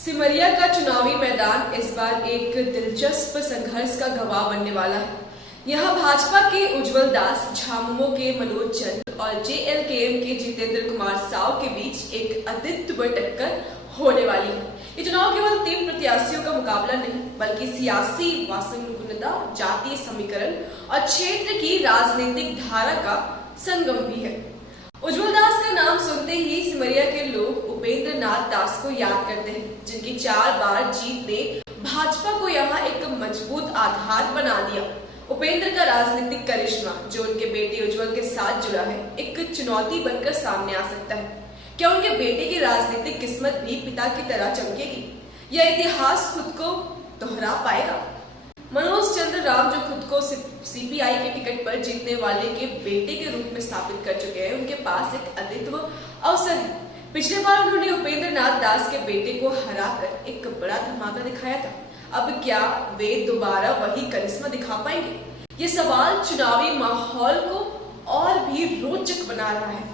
सिमरिया का चुनावी मैदान इस बार एक दिलचस्प संघर्ष का गवाह बनने वाला है। यहाँ भाजपा के उज्जवल दास, झामुमो के मनोज चंद्र और जेएलकेएम के जितेंद्र कुमार साव के बीच एक अद्वितीय टक्कर होने वाली है। ये चुनाव केवल 3 प्रत्याशियों का मुकाबला नहीं, बल्कि सियासी वास्तविकता, जातीय समीकरण और क्षेत्र की राजनीतिक धारा का संगम भी है। उज्जवल दास का नाम सुनते ही सिमरिया के लोग उपेंद्र नाथ दास को याद करते हैं, जिनकी 4 बार जीत ने भाजपा को यहाँ एक मजबूत आधार बना दिया। उपेंद्र का राजनीतिक करिश्मा, जो उनके बेटे उज्जवल के साथ जुड़ा है, एक चुनौती बनकर सामने आ सकता है। क्या उनके बेटे की राजनीतिक किस्मत भी पिता की तरह चमकेगी? यह इतिहास खुद को दोहरा पाएगा? मनोज चंद्र राम, जो खुद को सीपीआई के टिकट पर जीतने वाले के बेटे के रूप में स्थापित कर चुके हैं, उनके पास एक अद्वितीय अवसर है। पिछले बार उन्होंने उपेंद्र नाथ दास के बेटे को हराकर एक बड़ा धमाका दिखाया था। अब क्या वे दोबारा वही करिश्मा दिखा पाएंगे? ये सवाल चुनावी माहौल को और भी रोचक बना रहा है।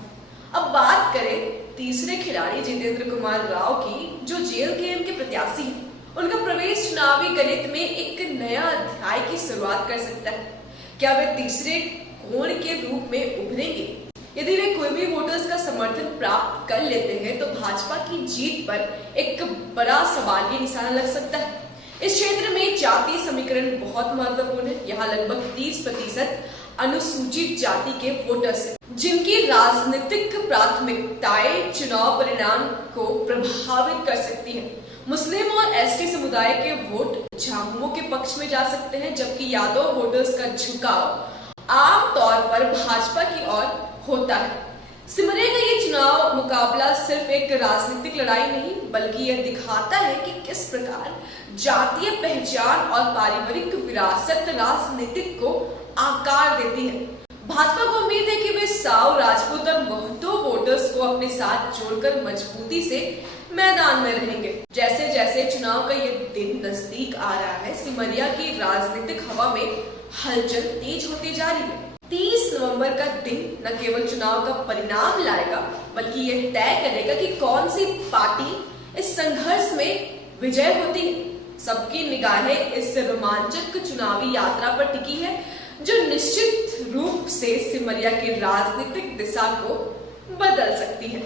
अब बात करें तीसरे खिलाड़ी जितेंद्र कुमार राव की, जो जेएलकेएम के प्रत्याशी हैं। उनका प्रवेश चुनावी गणित में एक नया अध्याय की शुरुआत कर सकता है। क्या वे तीसरे कोण के रूप में उभरेंगे? यदि वे कोई भी वोटर्स का समर्थन प्राप्त कर लेते हैं, तो भाजपा की जीत पर एक बड़ा सवालिया निशाना लग सकता है। इस क्षेत्र में जातीय समीकरण बहुत महत्वपूर्ण है। यहाँ लगभग 30% अनुसूचित जाति के वोटर्स हैं, जिनकी राजनीतिक प्राथमिकताएं चुनाव परिणाम को प्रभावित कर सकती है। मुस्लिम और एसटी समुदाय के वोट झामुमो के पक्ष में जा सकते हैं, जबकि यादव वोटर्स का झुकाव आमतौर पर भाजपा की ओर होता है। सिमरिया का ये चुनाव मुकाबला सिर्फ एक राजनीतिक लड़ाई नहीं, बल्कि यह दिखाता है कि किस प्रकार जातीय पहचान और पारिवारिक विरासत राजनीतिक को आकार देती है। भाजपा को उम्मीद है कि वे साव, राजपूत और महतो वोटर्स को अपने साथ जोड़कर मजबूती से मैदान में रहेंगे। जैसे जैसे चुनाव का ये दिन नजदीक आ रहा है, सिमरिया की राजनीतिक हवा में हलचल तेज होती जा रही है। 30 नवंबर का दिन न केवल चुनाव का परिणाम लाएगा, बल्कि यह तय करेगा कि कौन सी पार्टी इस संघर्ष में विजय होती है। सबकी निगाहें इस रोमांचक चुनावी यात्रा पर टिकी है, जो निश्चित रूप से सिमरिया की राजनीतिक दिशा को बदल सकती है।